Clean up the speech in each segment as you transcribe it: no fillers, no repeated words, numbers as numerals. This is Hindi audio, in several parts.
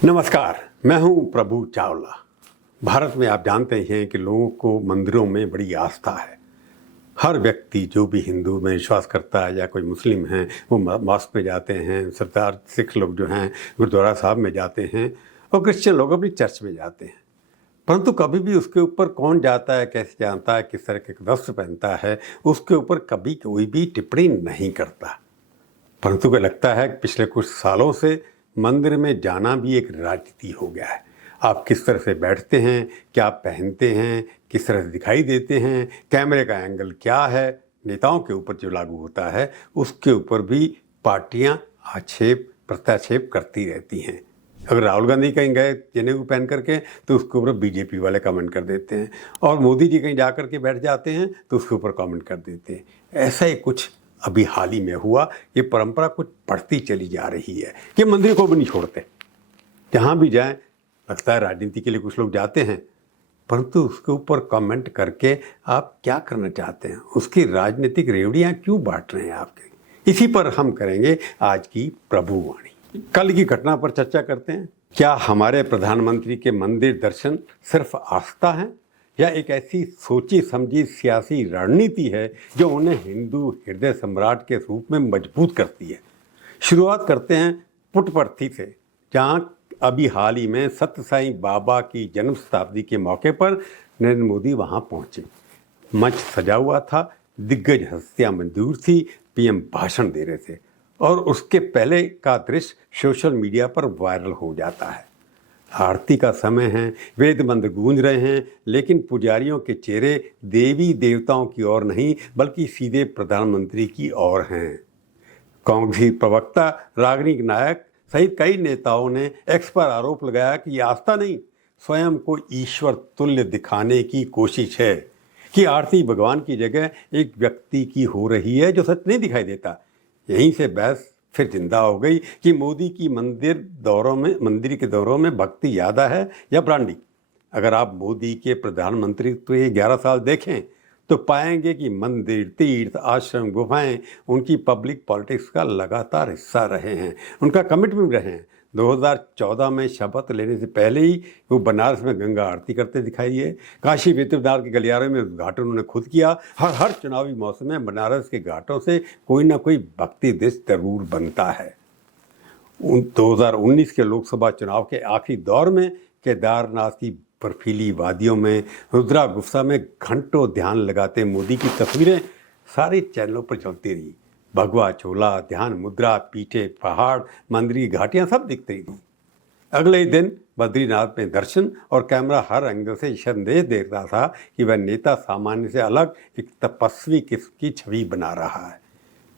नमस्कार, मैं हूं प्रभु चावला। भारत में आप जानते ही हैं कि लोगों को मंदिरों में बड़ी आस्था है। हर व्यक्ति जो भी हिंदू में विश्वास करता है या कोई मुस्लिम है वो मॉस्क में जाते हैं, सरदार सिख लोग जो हैं गुरुद्वारा साहब में जाते हैं और क्रिश्चियन लोग अपनी चर्च में जाते हैं। परंतु कभी भी उसके ऊपर कौन जाता है, कैसे जानता है, किस तरह के वस्त्र पहनता है, उसके ऊपर कभी कोई भी टिप्पणी नहीं करता। परंतु को लगता है कि पिछले कुछ सालों से मंदिर में जाना भी एक राजनीति हो गया है। आप किस तरह से बैठते हैं, क्या पहनते हैं, किस तरह से दिखाई देते हैं, कैमरे का एंगल क्या है, नेताओं के ऊपर जो लागू होता है उसके ऊपर भी पार्टियां आक्षेप प्रत्याक्षेप करती रहती हैं। अगर राहुल गांधी कहीं गए जनेऊ पहन करके तो उसके ऊपर बीजेपी वाले कमेंट कर देते हैं, और मोदी जी कहीं जा करके बैठ जाते हैं तो उसके ऊपर कमेंट कर देते हैं। ऐसा ही कुछ अभी हाल ही में हुआ। ये परंपरा कुछ बढ़ती चली जा रही है कि मंदिर को भी नहीं छोड़ते, जहाँ भी जाएं। लगता है राजनीति के लिए कुछ लोग जाते हैं, परंतु उसके ऊपर कमेंट करके आप क्या करना चाहते हैं, उसकी राजनीतिक रेवड़ियाँ क्यों बांट रहे हैं आपके। इसी पर हम करेंगे आज की प्रभुवाणी। कल की घटना पर चर्चा करते हैं। क्या हमारे प्रधानमंत्री के मंदिर दर्शन सिर्फ आस्था है या एक ऐसी सोची समझी सियासी रणनीति है जो उन्हें हिंदू हृदय सम्राट के रूप में मजबूत करती है। शुरुआत करते हैं पुट्टपर्थी से, जहां अभी हाल ही में सत्य साईं बाबा की जन्म शताब्दी के मौके पर नरेंद्र मोदी वहां पहुंचे। मंच सजा हुआ था, दिग्गज हस्तियां मौजूद थी, पीएम भाषण दे रहे थे और उसके पहले का दृश्य सोशल मीडिया पर वायरल हो जाता है। आरती का समय है, वेद मंत्र गूंज रहे हैं, लेकिन पुजारियों के चेहरे देवी देवताओं की ओर नहीं बल्कि सीधे प्रधानमंत्री की ओर हैं। कांग्रेसी प्रवक्ता रागिनी नायक सहित कई नेताओं ने एक्स पर आरोप लगाया कि ये आस्था नहीं, स्वयं को ईश्वर तुल्य दिखाने की कोशिश है, कि आरती भगवान की जगह एक व्यक्ति की हो रही है जो सच नहीं दिखाई देता। यहीं से बहस फिर जिंदा हो गई कि मोदी की मंदिर के दौरों में भक्ति ज़्यादा है या ब्रांडिंग। अगर आप मोदी के प्रधानमंत्री तो ये 11 साल देखें तो पाएंगे कि मंदिर, तीर्थ, आश्रम, गुफाएं उनकी पब्लिक पॉलिटिक्स का लगातार हिस्सा रहे हैं, उनका कमिटमेंट रहे हैं। 2014 में शपथ लेने से पहले ही वो बनारस में गंगा आरती करते दिखाई दिए। काशी विश्वनाथ के गलियारे में उद्घाटन उन्होंने खुद किया। हर चुनावी मौसम में बनारस के घाटों से कोई ना कोई भक्ति दृश्य जरूर बनता है। 2019 के लोकसभा चुनाव के आखिरी दौर में केदारनाथ की बर्फीली वादियों में रुद्रा गुफा में घंटों ध्यान लगाते मोदी की तस्वीरें सारे चैनलों पर चलती रही। भगवा चोला, ध्यान मुद्रा, पीछे पहाड़, मंदिर की घाटियां सब दिखती रही। अगले ही दिन बद्रीनाथ में दर्शन और कैमरा हर एंगल से संदेश देता था कि वह नेता सामान्य से अलग एक तपस्वी की छवि बना रहा है।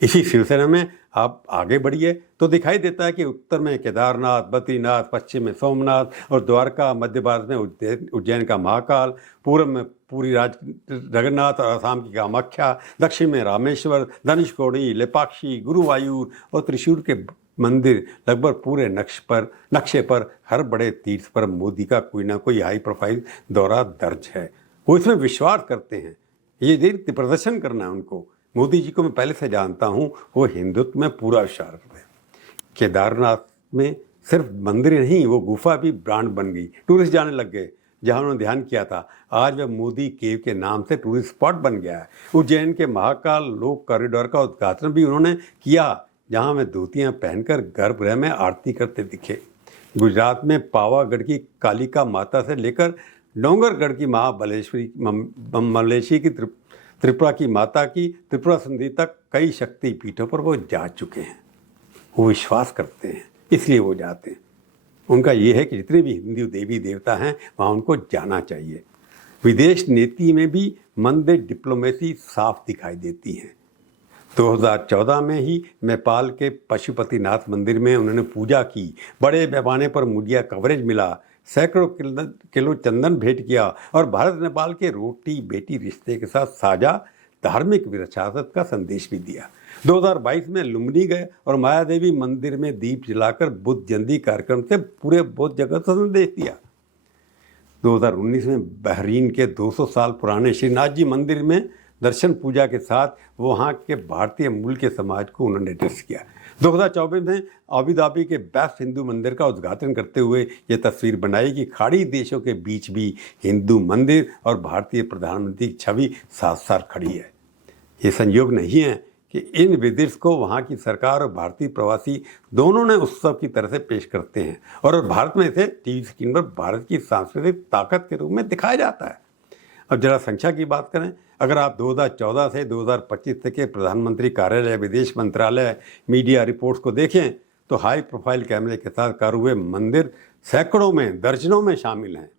इसी सिलसिले में आप आगे बढ़िए तो दिखाई देता है कि उत्तर में केदारनाथ, बद्रीनाथ, पश्चिम में सोमनाथ और द्वारका, मध्य भारत में उज्जैन का महाकाल, पूर्व में पूरी जगन्नाथ और असम की कामाख्या, दक्षिण में रामेश्वर, धनुषकोडी, लेपाक्षी, गुरुवायूर और त्रिशूर के मंदिर। लगभग पूरे नक्शे पर हर बड़े तीर्थ पर मोदी का कोई ना कोई हाई प्रोफाइल दौरा दर्ज है। वो इसमें विश्वास करते हैं, ये दीर्घ प्रदर्शन करना है उनको। मोदी जी को मैं पहले से जानता हूँ, वो हिंदुत्व में पूरा विश्वास करते हैं। केदारनाथ में सिर्फ मंदिर नहीं, वो गुफा भी ब्रांड बन गई, टूरिस्ट जाने लग गए। जहाँ उन्होंने ध्यान किया था आज वह मोदी केव के नाम से टूरिस्ट स्पॉट बन गया है। उज्जैन के महाकाल लोक कॉरिडोर का उद्घाटन भी उन्होंने किया, जहाँ वे धोतियाँ पहनकर गर्भगृह में आरती करते दिखे। गुजरात में पावागढ़ की कालिका माता से लेकर डोंगरगढ़ की महाबलेश्वरी, मलेशी की त्रिपुरा की माता की त्रिपुरा सुंदरी तक कई शक्ति पीठों पर वो जा चुके हैं। वो विश्वास करते हैं, इसलिए वो जाते हैं। उनका ये है कि जितने भी हिंदू देवी देवता हैं वहाँ उनको जाना चाहिए। विदेश नीति में भी मंदिर डिप्लोमेसी साफ दिखाई देती है। 2014 में ही नेपाल के पशुपतिनाथ मंदिर में उन्होंने पूजा की। बड़े पैमाने पर मीडिया कवरेज मिला, सैकड़ों किलो चंदन भेंट किया और भारत नेपाल के रोटी बेटी रिश्ते के साथ साझा धार्मिक विरासत का संदेश भी दिया। 2022 में लुम्बिनी गए और माया देवी मंदिर में दीप जलाकर बुद्ध जयंती कार्यक्रम से पूरे बौद्ध जगत को संदेश दिया। 2019 में बहरीन के 200 साल पुराने श्रीनाथ जी मंदिर में दर्शन पूजा के साथ वहाँ के भारतीय मूल के समाज को उन्होंने एड्रेस किया। 2024 में अबू धाबी के बेस्ट हिंदू मंदिर का उद्घाटन करते हुए ये तस्वीर बनाई कि खाड़ी देशों के बीच भी हिंदू मंदिर और भारतीय प्रधानमंत्री की छवि साथ साथ खड़ी है। ये संयोग नहीं है कि इन विदर्भ को वहाँ की सरकार और भारतीय प्रवासी दोनों ने उत्सव की तरह से पेश करते हैं और भारत में इसे टीवी स्क्रीन पर भारत की सांस्कृतिक ताकत के रूप में दिखाया जाता है। अब जरा संख्या की बात करें, अगर आप 2014 से 2025 तक के प्रधानमंत्री कार्यालय, विदेश मंत्रालय, मीडिया रिपोर्ट्स को देखें तो हाई प्रोफाइल कैमरे के साथ कार्य हुए मंदिर सैकड़ों में, दर्जनों में शामिल हैं।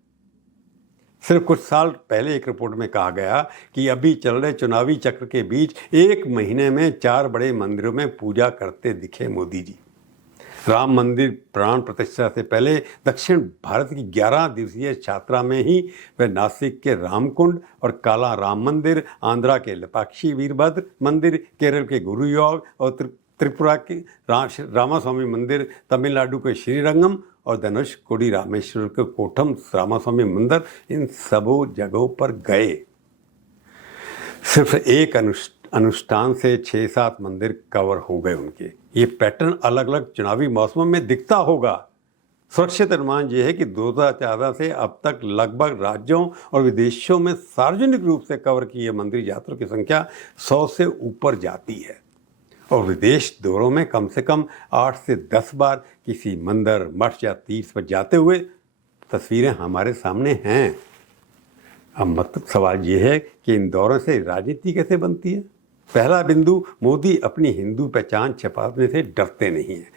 सिर्फ कुछ साल पहले एक रिपोर्ट में कहा गया कि अभी चल रहे चुनावी चक्र के बीच एक महीने में 4 बड़े मंदिरों में पूजा करते दिखे मोदी जी। राम मंदिर प्राण प्रतिष्ठा से पहले दक्षिण भारत की 11 दिवसीय यात्रा में ही वे नासिक के रामकुंड और काला राम मंदिर, आंध्रा के लेपाक्षी वीरभद्र मंदिर, केरल के गुरुयोग और त्रिपुरा के रामास्वामी मंदिर, तमिलनाडु के श्रीरंगम और धनुषकोडी रामेश्वर के कोठम रामास्वामी मंदिर, इन सबों जगहों पर गए। सिर्फ एक अनुष्ठान से 6-7 मंदिर कवर हो गए उनके। ये पैटर्न अलग अलग चुनावी मौसमों में दिखता होगा। सुरक्षित अनुमान ये है कि 2014 से अब तक लगभग राज्यों और विदेशों में सार्वजनिक रूप से कवर किए मंदिर यात्रियों की संख्या 100 से ऊपर जाती है और विदेश दौरों में कम से कम 8 से 10 बार किसी मंदिर, मठ या तीर्थ पर जाते हुए तस्वीरें हमारे सामने हैं। अब मतलब सवाल ये है कि इन दौरों से राजनीति कैसे बनती है। पहला बिंदु, मोदी अपनी हिंदू पहचान छिपाने से डरते नहीं हैं।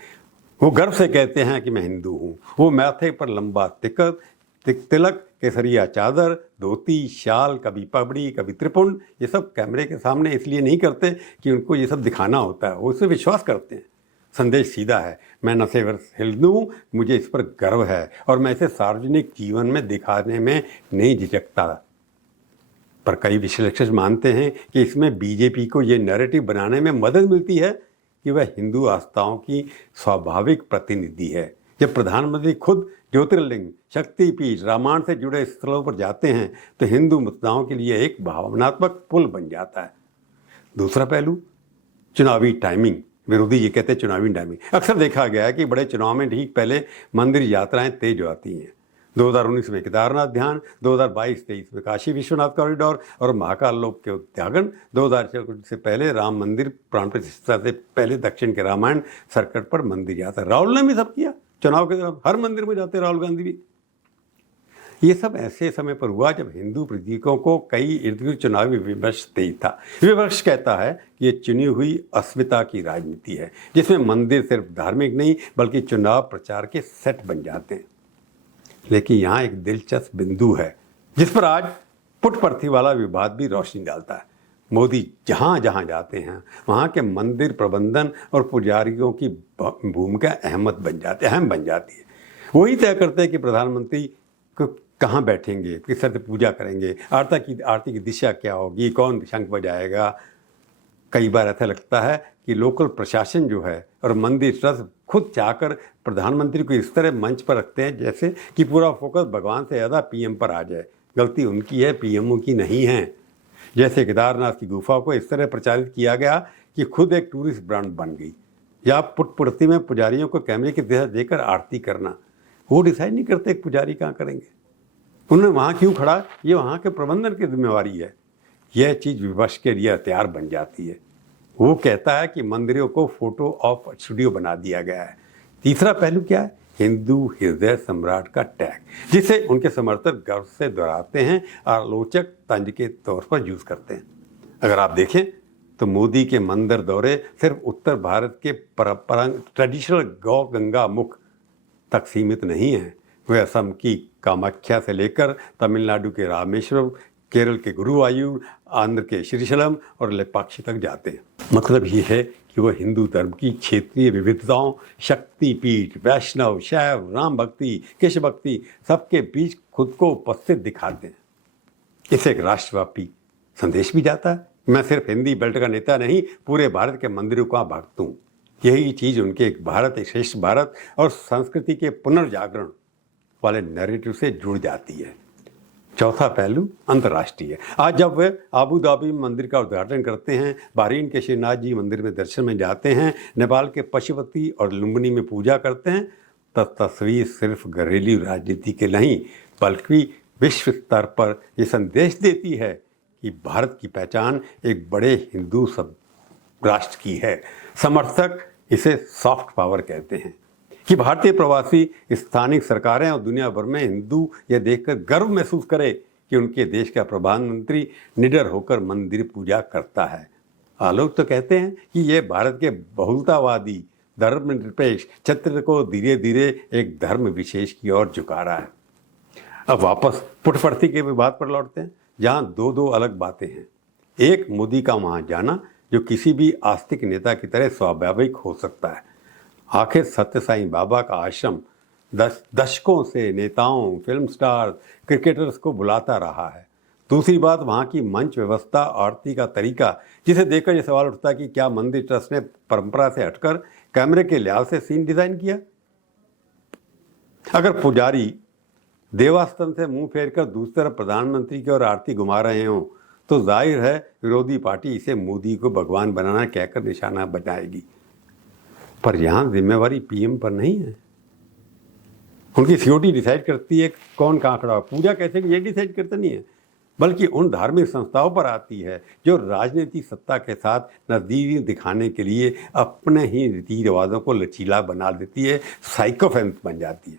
वो गर्व से कहते हैं कि मैं हिंदू हूँ। वो माथे पर लंबा तिलक, केसरिया चादर, धोती, शाल, कभी पगड़ी, कभी त्रिपुंड, ये सब कैमरे के सामने इसलिए नहीं करते कि उनको ये सब दिखाना होता है, वो इससे विश्वास करते हैं। संदेश सीधा है, मैं न सिर्फ हिंदू हूँ, मुझे इस पर गर्व है और मैं इसे सार्वजनिक जीवन में दिखाने में नहीं झिझकता। पर कई विश्लेषक मानते हैं कि इसमें बीजेपी को ये नैरेटिव बनाने में मदद मिलती है कि वह हिंदू आस्थाओं की स्वाभाविक प्रतिनिधि है। जब प्रधानमंत्री खुद ज्योतिर्लिंग, शक्तिपीठ, रामायण से जुड़े स्थलों पर जाते हैं तो हिंदू मुद्दाओं के लिए एक भावनात्मक पुल बन जाता है। दूसरा पहलू, चुनावी टाइमिंग। विरोधी ये कहते हैं चुनावी टाइमिंग। अक्सर देखा गया है कि बड़े चुनाव में ठीक पहले मंदिर यात्राएं तेज हो आती हैं। 2019 में केदारनाथ ध्यान, 2022-23 में काशी विश्वनाथ कॉरिडोर और महाकाल लोक के उद्घाटन, 2004 से पहले राम मंदिर प्राण प्रतिष्ठा से पहले दक्षिण के रामायण सर्किट पर मंदिर यात्रा। राहुल ने भी सब किया। चुनाव के दौरान हर मंदिर में जाते राहुल गांधी भी। ये सब ऐसे समय पर हुआ जब हिंदू प्रतीकों को कई इर्द गिर्द चुनावी विमर्श तेज था। विपक्ष कहता है कि ये चुनी हुई अस्मिता की राजनीति है जिसमें मंदिर सिर्फ धार्मिक नहीं बल्कि चुनाव प्रचार के सेट बन जाते हैं। लेकिन यहाँ एक दिलचस्प बिंदु है जिस पर आज पुटपर्थी वाला विवाद भी रोशनी डालता है। मोदी जहाँ जहाँ जाते हैं वहाँ के मंदिर प्रबंधन और पुजारियों की भूमिका अहम बन जाती है। वही तय करते हैं कि प्रधानमंत्री को कहाँ बैठेंगे, किस तरह से पूजा करेंगे, आरती की दिशा क्या होगी, कौन शंख बजाएगा। कई बार ऐसा लगता है कि लोकल प्रशासन जो है और मंदिर ट्रस्ट खुद चाहकर प्रधानमंत्री को इस तरह मंच पर रखते हैं जैसे कि पूरा फोकस भगवान से ज़्यादा पीएम पर आ जाए। गलती उनकी है, पीएमओ की नहीं है। जैसे केदारनाथ की गुफा को इस तरह प्रचारित किया गया कि खुद एक टूरिस्ट ब्रांड बन गई, या पुटपुरती में पुजारियों को कैमरे की दिशा देकर आरती करना। वो डिसाइड नहीं करते पुजारी कहाँ करेंगे, उन्होंने वहाँ क्यों खड़ा, ये वहाँ के प्रबंधन की जिम्मेवारी है। यह चीज़ विपक्ष के लिए हथियार बन जाती है। वो कहता है कि मंदिरों को फोटो ऑफ स्टूडियो बना दिया गया है। तीसरा पहलू क्या है, हिंदू हृदय सम्राट का टैग, जिसे उनके समर्थक गर्व से दोहराते हैं, आलोचक तंज के तौर पर यूज करते हैं। अगर आप देखें तो मोदी के मंदिर दौरे सिर्फ उत्तर भारत के ट्रेडिशनल गौ गंगा मुख तक सीमित नहीं है। वे असम की कामाख्या से लेकर तमिलनाडु के रामेश्वरम, केरल के गुरुवायूर, आंध्र के श्रीशैलम और लेपाक्षी तक जाते हैं। मतलब ये है कि वह हिंदू धर्म की क्षेत्रीय विविधताओं, शक्तिपीठ, वैष्णव, शैव, राम भक्ति, कृष्ण भक्ति सबके बीच खुद को उपस्थित दिखाते हैं। इससे एक राष्ट्रव्यापी संदेश भी जाता है, मैं सिर्फ हिंदी बेल्ट का नेता नहीं, पूरे भारत के मंदिरों का भक्त हूँ। यही चीज़ उनके एक भारत, एक श्रेष्ठ भारत और संस्कृति के पुनर्जागरण वाले नैरेटिव से जुड़ जाती है। चौथा पहलू अंतर्राष्ट्रीय। आज जब वे आबू धाबी मंदिर का उद्घाटन करते हैं, बहरीन के श्रीनाथ जी मंदिर में दर्शन में जाते हैं, नेपाल के पशुपति और लुम्बिनी में पूजा करते हैं, तब तस्वीर सिर्फ घरेलू राजनीति के नहीं बल्कि विश्व स्तर पर यह संदेश देती है कि भारत की पहचान एक बड़े हिंदू राष्ट्र की है। समर्थक इसे सॉफ्ट पावर कहते हैं कि भारतीय प्रवासी, स्थानीय सरकारें और दुनिया भर में हिंदू यह देखकर गर्व महसूस करे कि उनके देश का प्रधानमंत्री निडर होकर मंदिर पूजा करता है। आलोक तो कहते हैं कि यह भारत के बहुलतावादी धर्मनिरपेक्ष चित्र को धीरे धीरे एक धर्म विशेष की ओर झुका रहा है। अब वापस पुटपर्थी के विवाद पर लौटते हैं, जहां दो अलग बातें हैं। एक, मोदी का वहां जाना जो किसी भी आस्तिक नेता की तरह स्वाभाविक हो सकता है। आखिर सत्य साईं बाबा का आश्रम दशकों से नेताओं, फिल्म स्टार, क्रिकेटर्स को बुलाता रहा है। दूसरी बात, वहाँ की मंच व्यवस्था, आरती का तरीका, जिसे देखकर यह सवाल उठता है कि क्या मंदिर ट्रस्ट ने परंपरा से हटकर कैमरे के लिहाज से सीन डिजाइन किया। अगर पुजारी देवास्तन से मुंह फेरकर दूसरी तरफ प्रधानमंत्री की ओर आरती घुमा रहे हों तो जाहिर है विरोधी पार्टी इसे मोदी को भगवान बनाना कहकर निशाना बनाएगी। पर यहाँ जिम्मेवारी पीएम पर नहीं है। उनकी सिक्योरिटी डिसाइड करती है कौन कहाँ खड़ा हो, पूजा कैसे ये डिसाइड करते नहीं है, बल्कि उन धार्मिक संस्थाओं पर आती है जो राजनीतिक सत्ता के साथ नज़दीकी दिखाने के लिए अपने ही रीति रिवाजों को लचीला बना देती है, साइकोफेंस बन जाती है।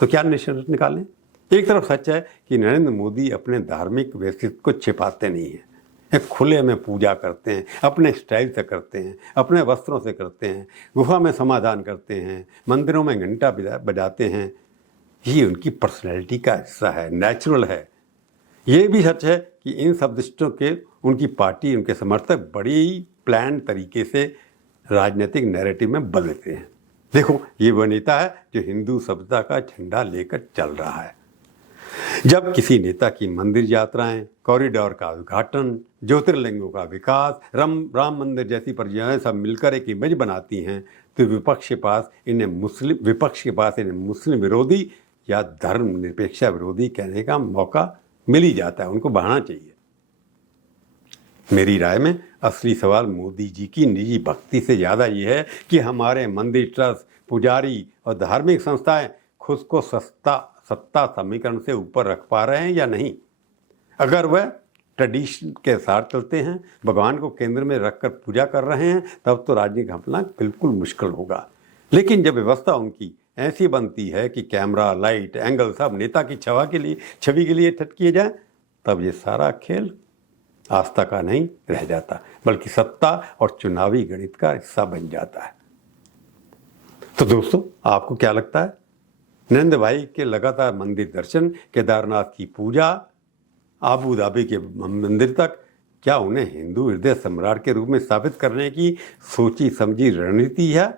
तो क्या निष्कर्ष निकालें? एक तरफ सच है कि नरेंद्र मोदी अपने धार्मिक व्यक्तित्व को छिपाते नहीं हैं, एक खुले में पूजा करते हैं, अपने स्टाइल से करते हैं, अपने वस्त्रों से करते हैं, गुफा में समाधान करते हैं, मंदिरों में घंटा बजाते हैं। ये उनकी पर्सनैलिटी का हिस्सा है, नेचुरल है। ये भी सच है कि इन शब्दिष्टों के उनकी पार्टी, उनके समर्थक बड़ी प्लान तरीके से राजनीतिक नैरेटिव में बदलते हैं। देखो, ये वो नेता है जो हिंदू सभ्यता का झंडा लेकर चल रहा है। जब किसी नेता की मंदिर यात्राएं, कॉरिडोर का उद्घाटन, ज्योतिर्लिंगों का विकास, राम मंदिर जैसी परियोजनाएं सब मिलकर एक इमेज बनाती हैं, तो विपक्ष के पास इन्हें मुस्लिम विरोधी या धर्मनिरपेक्षता विरोधी कहने का मौका मिल ही जाता है। उनको बढ़ाना चाहिए। मेरी राय में असली सवाल मोदी जी की निजी भक्ति से ज़्यादा ये है कि हमारे मंदिर ट्रस्ट, पुजारी और धार्मिक संस्थाएं खुद को सत्ता समीकरण से ऊपर रख पा रहे हैं या नहीं। अगर वह ट्रेडिशन के साथ चलते हैं, भगवान को केंद्र में रखकर पूजा कर रहे हैं, तब तो राजनीतिक घपला बिल्कुल मुश्किल होगा। लेकिन जब व्यवस्था उनकी ऐसी बनती है कि कैमरा, लाइट, एंगल सब नेता की छवि के लिए सेट किए जाए, तब ये सारा खेल आस्था का नहीं रह जाता, बल्कि सत्ता और चुनावी गणित का हिस्सा बन जाता है। तो दोस्तों, आपको क्या लगता है? नरेंद्र भाई के लगातार मंदिर दर्शन, केदारनाथ की पूजा, आबू धाबी के मंदिर तक, क्या उन्हें हिंदू हृदय सम्राट के रूप में स्थापित करने की सोची समझी रणनीति है,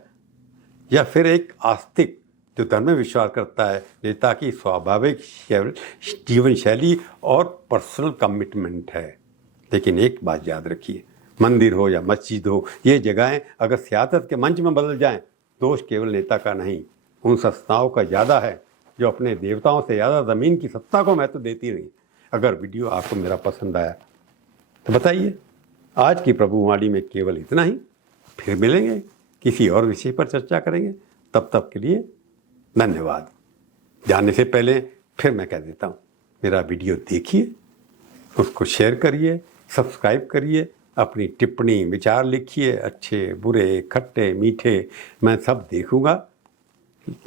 या फिर एक आस्तिक जो धर्म में विश्वास करता है नेता की स्वाभाविक जीवन शैली और पर्सनल कमिटमेंट है? लेकिन एक बात याद रखिए, मंदिर हो या मस्जिद हो, ये जगहें अगर सियासत के मंच में बदल जाएं, दोष केवल नेता का नहीं, उन संस्थाओं का ज़्यादा है जो अपने देवताओं से ज़्यादा ज़मीन की सत्ता को महत्व देती नहीं। अगर वीडियो आपको मेरा पसंद आया तो बताइए। आज की प्रभुवाणी में केवल इतना ही। फिर मिलेंगे, किसी और विषय पर चर्चा करेंगे। तब तक के लिए धन्यवाद। जाने से पहले फिर मैं कह देता हूँ, मेरा वीडियो देखिए, उसको शेयर करिए, सब्सक्राइब करिए, अपनी टिप्पणी विचार लिखिए, अच्छे बुरे खट्टे मीठे मैं सब देखूँगा,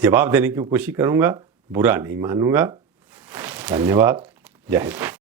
जवाब देने की कोशिश करूँगा, बुरा नहीं मानूंगा। धन्यवाद। जय हिंद।